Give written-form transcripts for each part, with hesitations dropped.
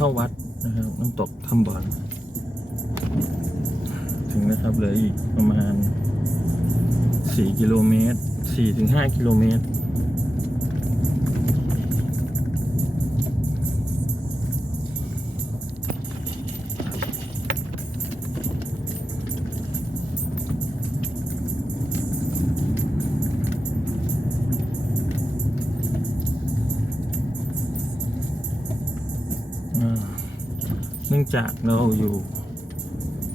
เข้าวัดนะครับน้ำตกถ้ำบอนถึงนะครับเหลืออีกประมาณ4 กิโลเมตร 4-5 กิโลเมตรเนื่องจากเราอยู่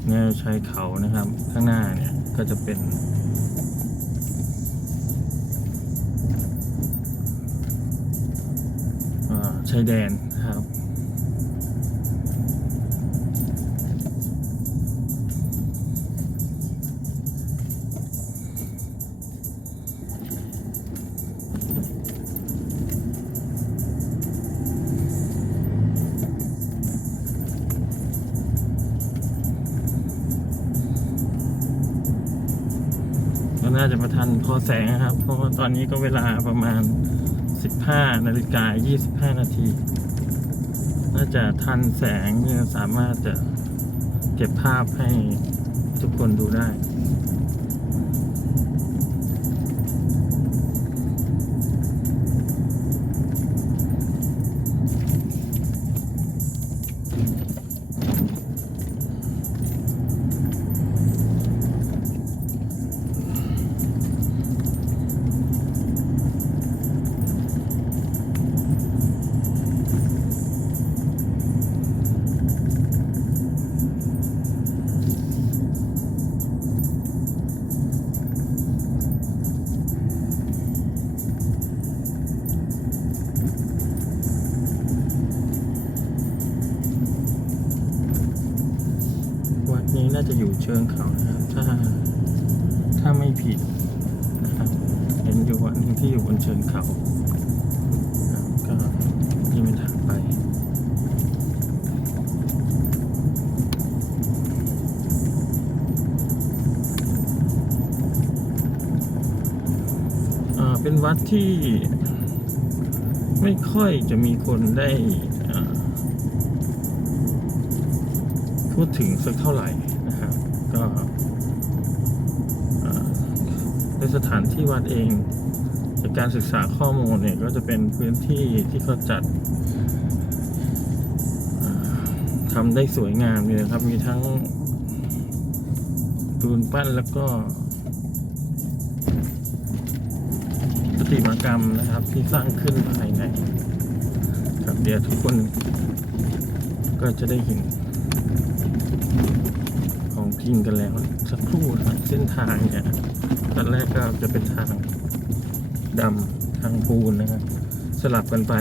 แนวชายเขานะครับข้างหน้าเนี่ยก็จะเป็นชายแดนครับน่าจะมาทันพอแสงนะครับเพราะว่าตอนนี้ก็เวลาประมาณ15:25 นาทีน่าจะทันแสงสามารถจะเก็บภาพให้ทุกคนดูได้นี้น่าจะอยู่เชิงเขานะครับถ้าไม่ผิดนะครับเห็นอยู่วันที่อยู่บนเชิงเขาก็ที่เป็นทางไปเป็นวัดที่ไม่ค่อยจะมีคนได้พูดถึงสักเท่าไหร่นะครับก็ในสถานที่วัดเองจากการศึกษาข้อมูลเนี่ยก็จะเป็นพื้นที่ที่เขาจัดทำได้สวยงามเลยนะครับมีทั้งปูนปั้นแล้วก็ประติมากรรมนะครับที่สร้างขึ้นภายในครับเดี๋ยวทุกคนก็จะได้เห็นของจริงกันแล้วสักครู่นะครับเส้นทางเนี่ยตอนแรกก็จะเป็นทางดำทางปูนนะครับสลับกันไป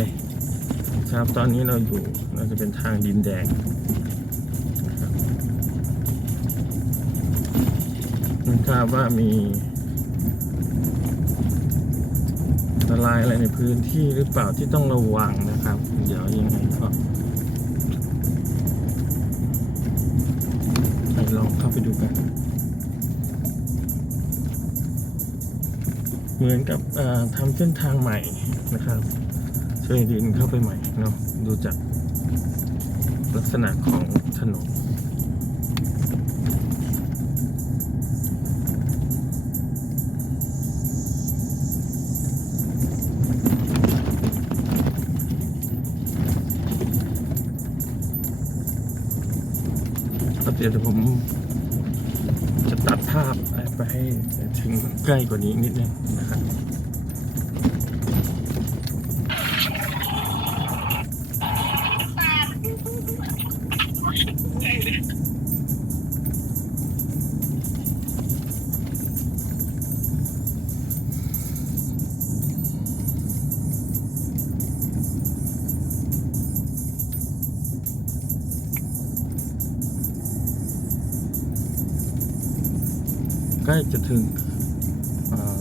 ครับตอนนี้เราอยู่เราจะเป็นทางดินแดงนะครับไม่ทราบว่ามีอันตรายอะไรในพื้นที่หรือเปล่าที่ต้องระวังนะครับเดี๋ยวยังไงก็ลองเข้าไปดูกันเหมือนกับทำเส้นทางใหม่นะครับช่วยดินเข้าไปใหม่เนาะดูจากลักษณะของถนนเดี๋ยวผมจะตัดภาพไปให้ถึงใกล้กว่านี้นิดนึงนะครับใกล้จะถึง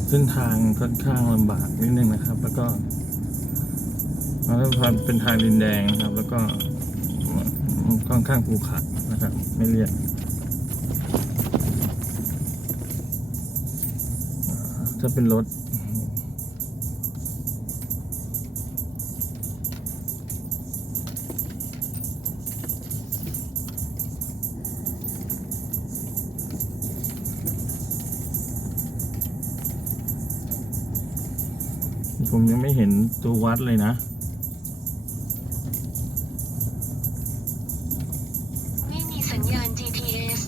เส้นทางค่อนข้างลำบากนิดนึงนะครับแล้วก็เป็นทางดินแดงนะครับแล้วก็ค่อนข้างขรุขระนะครับไม่เรียบถ้าเป็นรถ ผมยังไม่เห็นตัววัดเลยนะ ไม่มีสัญญาณ GPS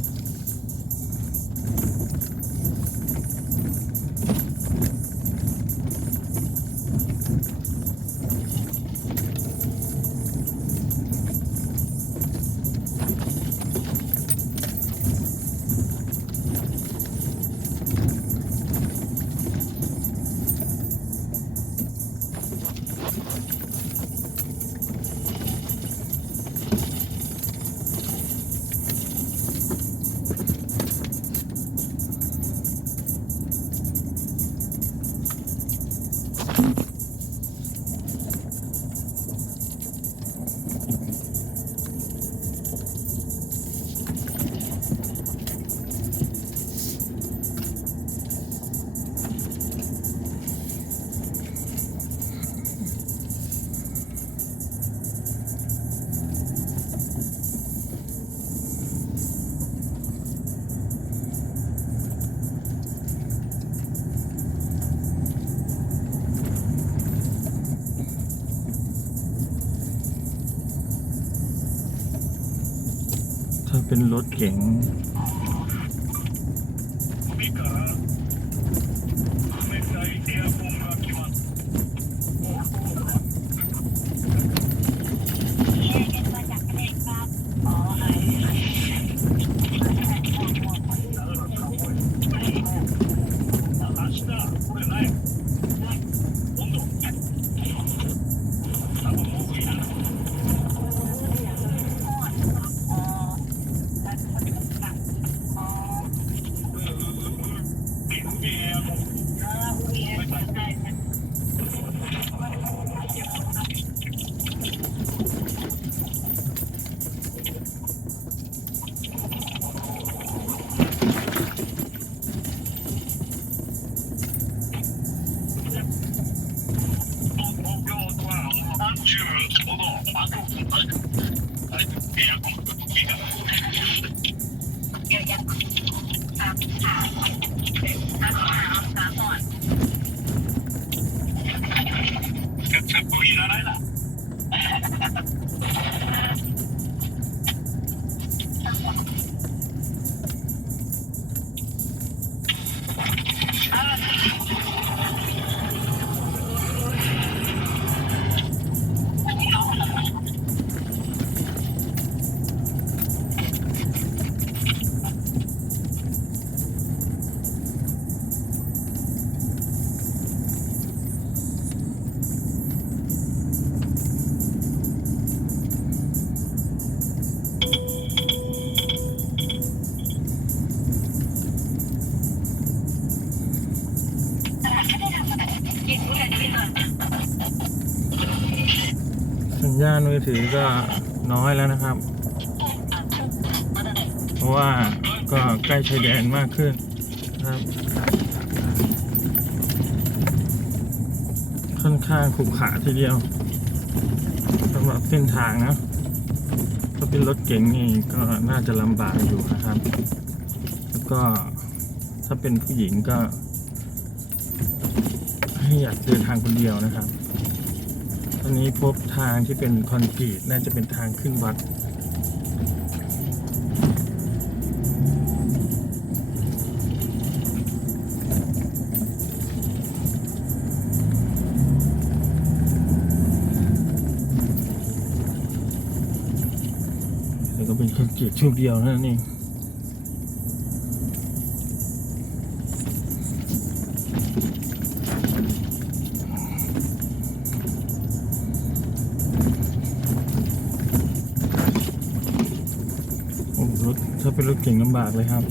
ถ้าเป็นรถเก๋งสัญญาณมือถือก็น้อยแล้วนะครับ เพราะว่าก็ใกล้ชายแดนมากขึ้นนะครับ ค่อนข้างขรุขระทีเดียวสำหรับเส้นทางนะถ้าเป็นรถเก๋งนี่ก็น่าจะลำบากอยู่นะครับ แล้วก็ถ้าเป็นผู้หญิงก็ให้อยากเดินทางคนเดียวนะครับตอนนี้พบทางที่เป็นคอนกรีตน่าจะเป็นทางขึ้นวัดแล้วก็เป็นคอนกรีตช่วงเดียวนั่นเองถ้าเป็นรถเก่งลำบากเลยครับ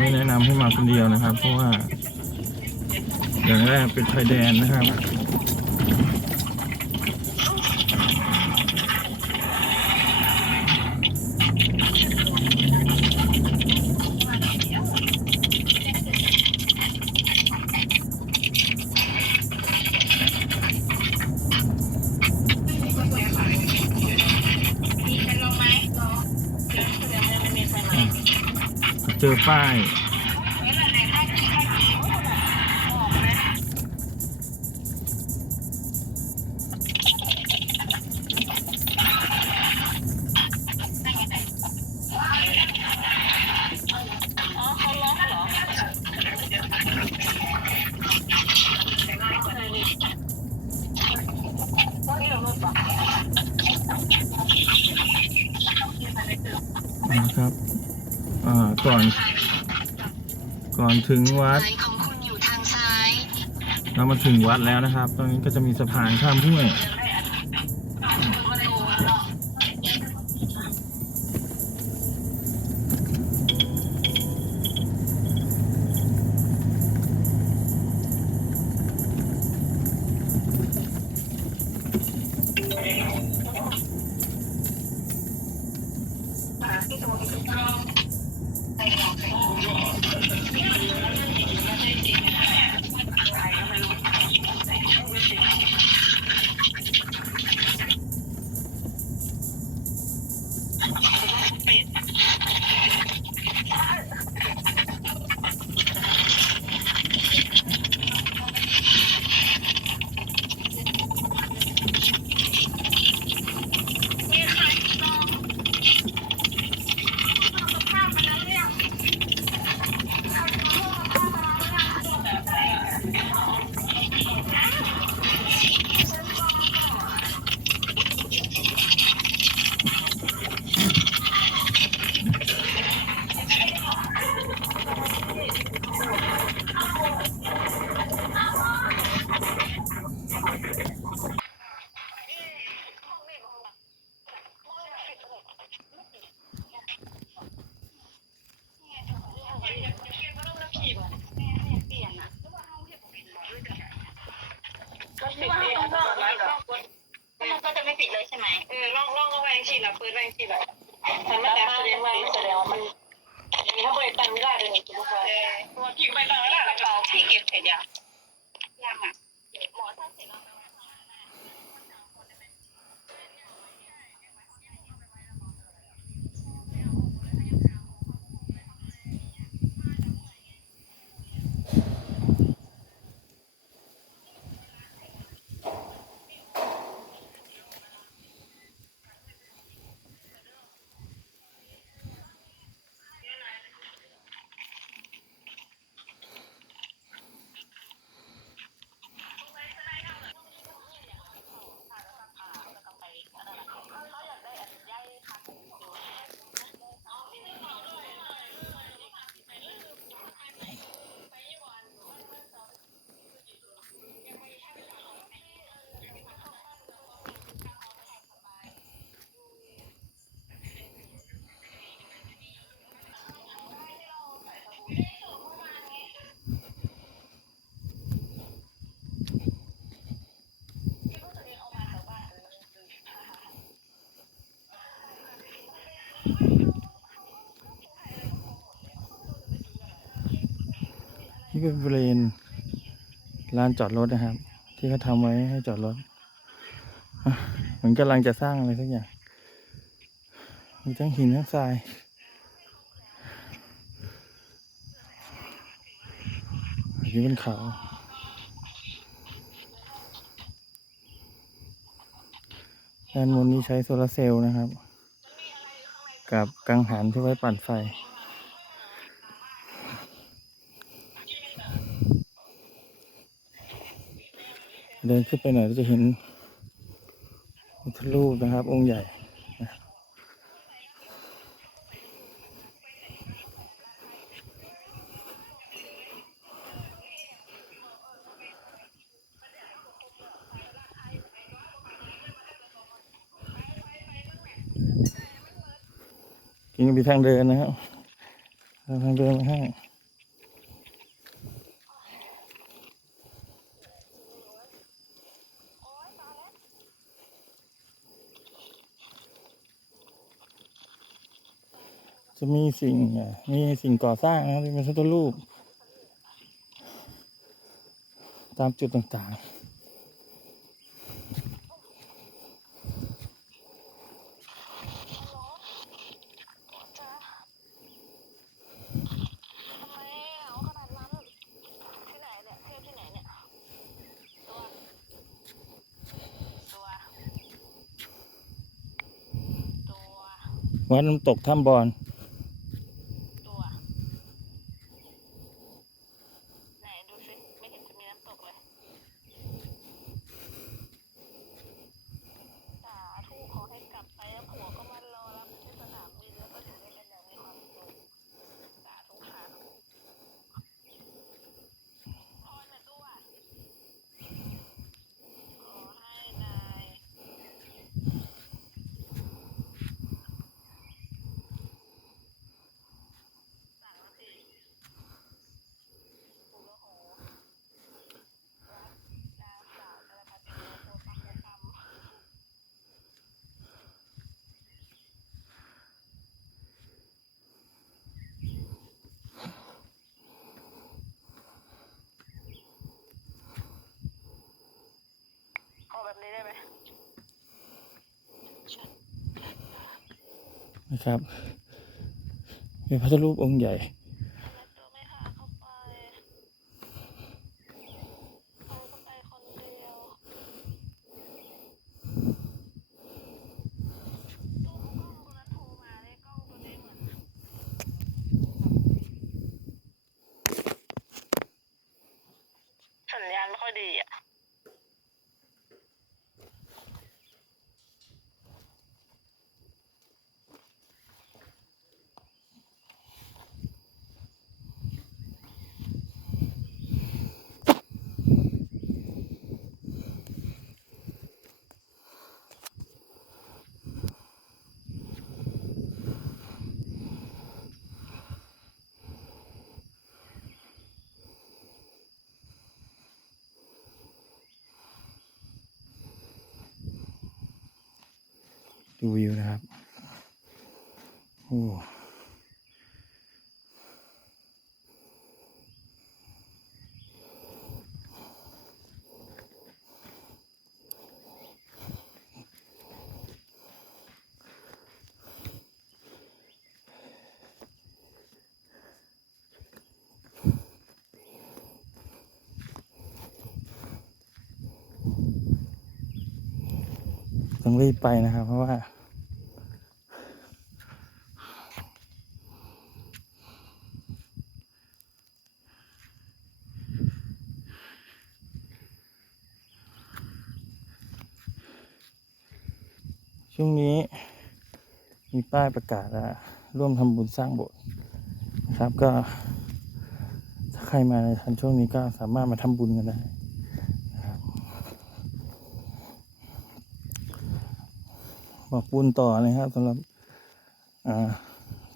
ไม่แนะ นำให้มาคนเดียวนะครับ เพราะว่าอย่างแรกเป็นชายแดนนะครับเจอป้ายนะครับก่อนถึงวัด ของคุณอยู่ทางซ้าย เรามาถึงวัดแล้วนะครับ ตรงนี้ก็จะมีสะพานข้ามห้วยมันก็จะไม่ปิดเลยใช่ไหมลองก็แวงฉีดละเปิดแวงฉีดละมันไม่แสดงว่ามันมีทั้งบริการไม่ได้เลยถูกไหมตัวพี่ไปต่างแล้วกระเป๋าพี่เก็บเสร็จยังอ่ะหมอท่านเสร็จแล้วนี่เป็นบริเวณลานจอดรถนะครับ ที่เขาทำไว้ให้จอดรถเหมือนกำลังจะสร้างอะไรสักอย่างมีทั้งหินทั้งทรายอันนี้เป็นเขาด้านบนนี้ใช้โซลาร์เซลล์นะครับ กับกังหันที่ไว้ปั่นไฟเดินขึ้นไปหน่อยจะเห็นพุทธรูปนะครับองค์ใหญ่กินมีทางเดินนะครับทางเดินมาให้ จะมีสิ่งก่อสร้างนะครับที่เป็นพระพุทธรูปตามจุดต่างๆวัดน้ำตกถ้ำบอนไหนดูสิไม่เห็นจะมีน้ำตกเลยสาธุขอให้กลับไปแล้วผัวก็มารอรับที่สนามบินแล้วก็ถึงได้กันอย่างมีความสุขสาธุค่ะพรนะตัวขอให้นายสั่งมาสิปุระโหนางสาวกระพัดโยโคปักโคปัมขอแบบนี้ได้ไหมนะครับเป็นพระพุทธรูปองค์ใหญ่ ทำไมตัวไม่พาเข้าไปเขาก็ไปคนเดียวตู้กล้องตัวนั้นโทรมาเลยกล้องตัวนี้เหมือนสัญญาณไม่ค่อยดีอ่ะดูวิวนะครับ โอ้ต้องรีบไปนะครับ เพราะว่าช่วงนี้มีป้ายประกาศร่วมทำบุญสร้างโบสถ์นะครับ ก็ถ้าใครมาในทันช่วงนี้ก็สามารถมาทำบุญกันได้นะครับบอกบุญต่อนะครับสำหรับ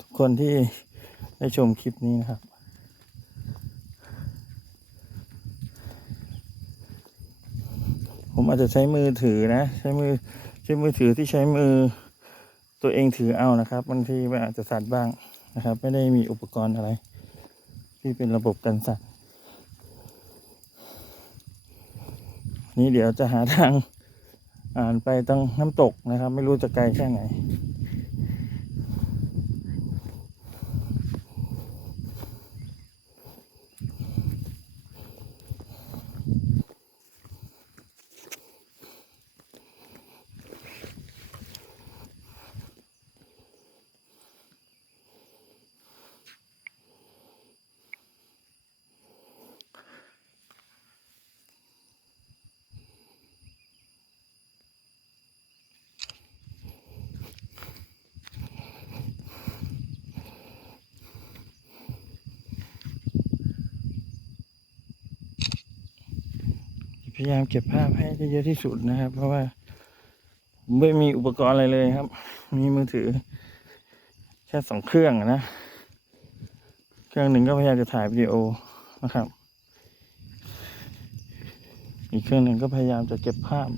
ทุกคนที่ได้ชมคลิปนี้นะครับ ผมอาจจะใช้มือถือนะใช้มือถือที่ใช้มือตัวเองถือเอานะครับบางทีมันอาจจะสั่นบ้างนะครับ ไม่ได้มีอุปกรณ์อะไรที่เป็นระบบกันสั่นนี้เดี๋ยวจะหาทางไปตั้งน้ำตกนะครับ ไม่รู้จะไกลแค่ไหนพยายามเก็บภาพให้ได้เยอะที่สุดนะครับ เพราะว่าผมไม่มีอุปกรณ์อะไรเลยครับ มีมือถือแค่2 เครื่องนะเครื่องหนึ่งก็พยายามจะถ่ายวิดีโอนะครับอีกเครื่องหนึ่งก็พยายามจะเก็บภาพ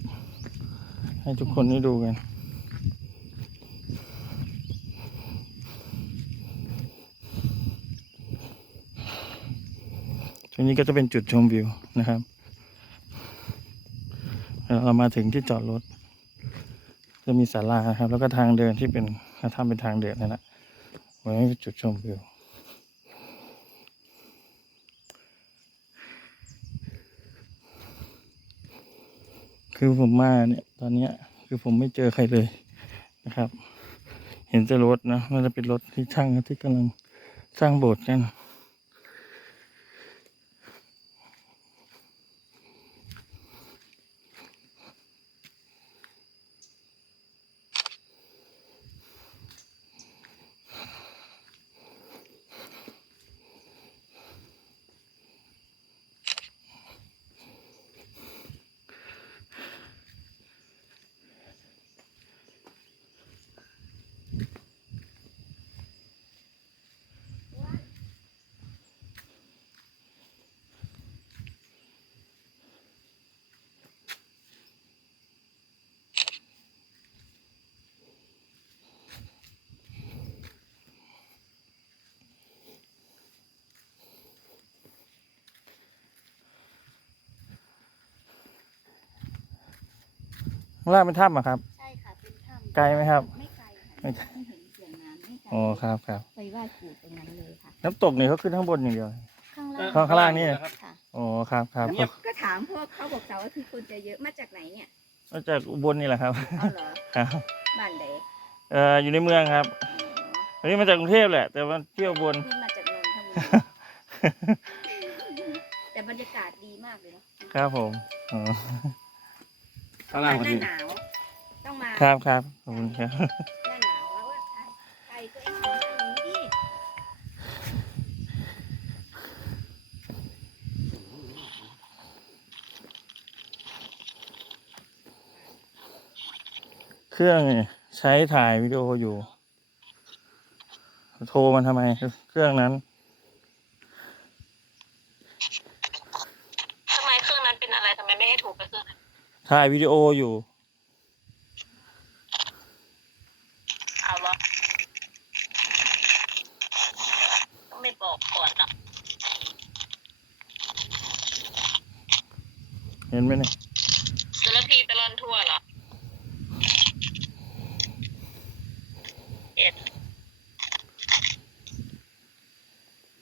ให้ทุกคนได้ดูกัน ตรงนี้ก็จะเป็นจุดชมวิวนะครับเรามาถึงที่จอดรถจะมีศาลาครับแล้วก็ทางเดินที่เป็นทำเป็นทางเดินนั่นแหละไว้เป็นจุดชมวิวคือผมมาเนี่ยตอนเนี้ยคือผมไม่เจอใครเลยนะครับ เห็นแต่รถนะมันจะเป็นรถที่ช่างที่กำลังสร้างโบสถ์กันข้างล่างเป็นถ้ำอะครับ ใช่ค่ะเป็นถ้ำ ไกลไหมครับ ไม่ไกลค่ะ ไม่ไกล ไม่เห็นเสียงน้ำไม่ไกล อ๋อครับครับ ไปไหว้ปู่ตรงนั้นเลยค่ะ น้ำตกนี่เขาขึ้นข้างบนอย่างเดียว ข้างล่าง ข้างล่างนี่ ค่ะ อ๋อครับครับ ก็ถามพวกเขาบอกเสาร์อาทิตย์คนจะเยอะมาจากไหนเนี่ย มาจากอุบลนี่แหละครับ เอาเหรอ ครับ บ้านใด อยู่ในเมืองครับ อ๋อ อันนี้มาจากกรุงเทพแหละ แต่ว่าเที่ยวอุบล นี่มาจากนนทบุรีแต่บรรยากาศดีมากเลยเนาะ ครับผมอ๋อ ข้างล่าง ห พอ น้า ดี หนาวต้องมา ครับครับขอบคุณครับ หน้าหนาวแล้วว่าไก่ตัวเองทำอย่างนี้ดิ เครื่องเนี่ยใช้ถ่ายวิดีโออยู่ โทรมันทำไม เครื่องนั้น ทำไมเครื่องนั้นเป็นอะไรทำไมไม่ให้ถูกไปเครื่องนั้น ถ่ายวิดีโออยู่ เอาเหรอต้องไม่บอกก่อนนะ เห็นไหมเนี่ย แต่ละทีตลอดทั่วเหรอเอ็ด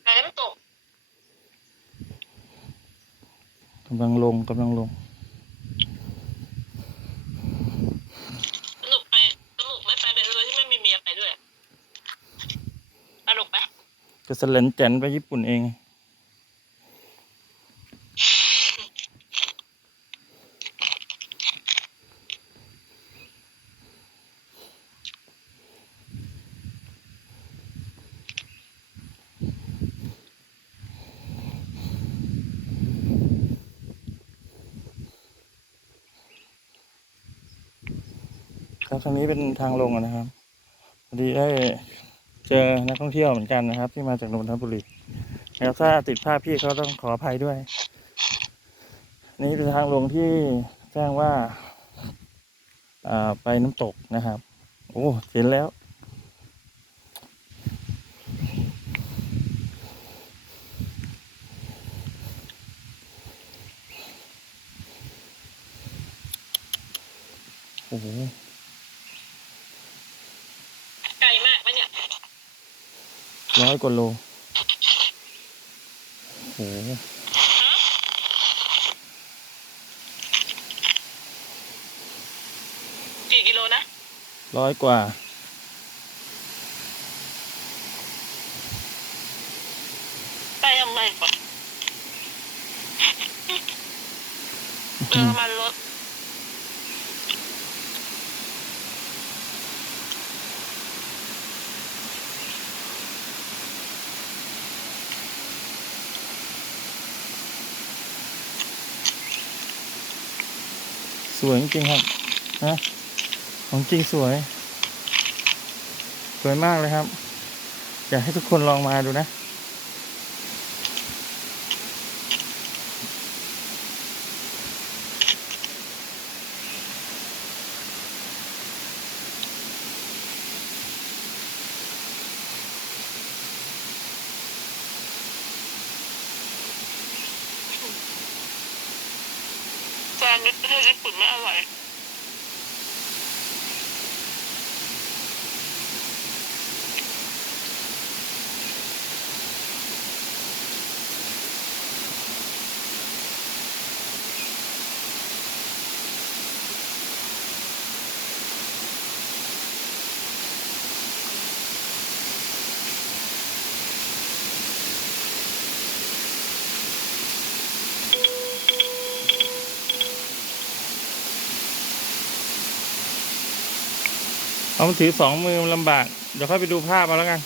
น้ำตก กำลังลงกำลังลง สนุกไปสนุกไหมไปเลยที่ไม่มีเมียไปด้วยสนุกไหม จะสเลนแจนไปญี่ปุ่นเอง ครับทางนี้เป็นทางลงอะนะครับพอดีได้เจอนักท่องเที่ยวเหมือนกันนะครับ ที่มาจากนนทบุรีแล้วถ้าติดภาพพี่เขาต้องขออภัยด้วย นี่เป็นทางลงที่แจ้งว่าไปน้ำตกนะครับ โอ้เห็นแล้ว โอ้โห ไกลมากไหมเนี่ย 100 กว่าโล โอ้โห กี่กิโลนะ 100 กว่า ไปทำไมก่อนเติมน้ำมันรถ สวยจริงๆครับนะของจริงสวย สวยมากเลยครับ อยากให้ทุกคนลองมาดูนะ านนี้ประเทศญี่ปุ่นไม่อร่อยเอามันถือ2 มือมันลำบาก เดี๋ยวค่อยไปดูภาพเอาแล้วกัน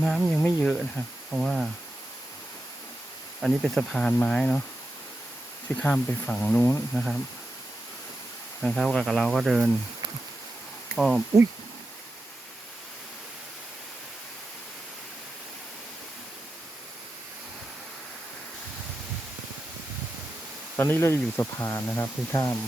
น้ำยังไม่เยอะนะครับ เพราะว่า อันนี้เป็นสะพานไม้เนาะที่ข้ามไปฝั่งนู้นนะครับกับเราก็เดินอ้อมอุ้ยตอนนี้เราอยู่สะพานนะครับที่ข้าม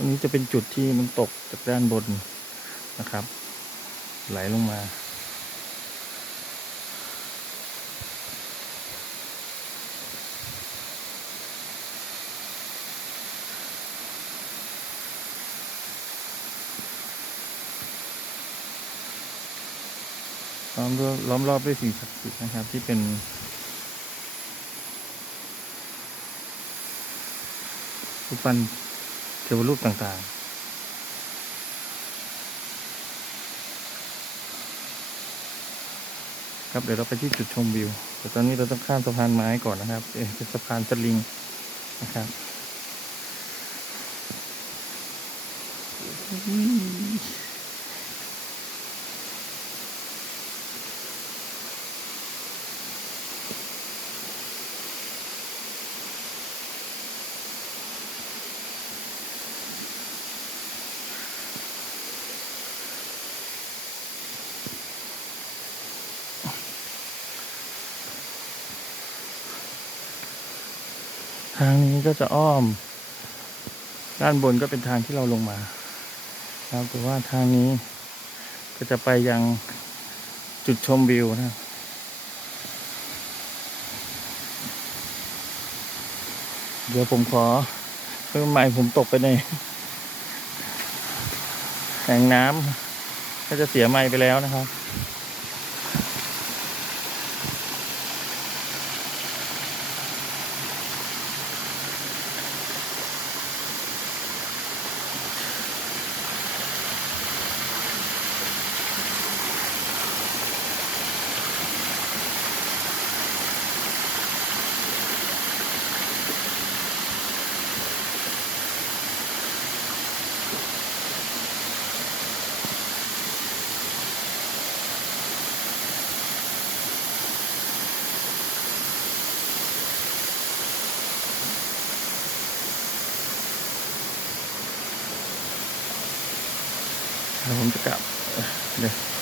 ตรงนี้จะเป็นจุดที่มันตกจากด้านบนนะครับ ไหลลงมาล้อมรอบด้วยสิ่งศักดิ์สิทธิ์นะครับ ที่เป็นรูปปั้นเทวรูปต่างๆครับเดี๋ยวเราไปที่จุดชมวิวแต่ตอนนี้เราต้องข้ามสะพานไม้ก่อนนะครับเป็นสะพานสลิงนะครับ ทางนี้ก็จะอ้อมด้านบนก็เป็นทางที่เราลงมาครับแต่ว่าทางนี้ก็จะไปยังจุดชมวิวนะครับเดี๋ยวผมขอเพิ่มใหม่ผมตกไปในแอ่งน้ำก็จะเสียไมค์ไปแล้วนะครับเดี๋ยวผมจะกลับเดี๋ยว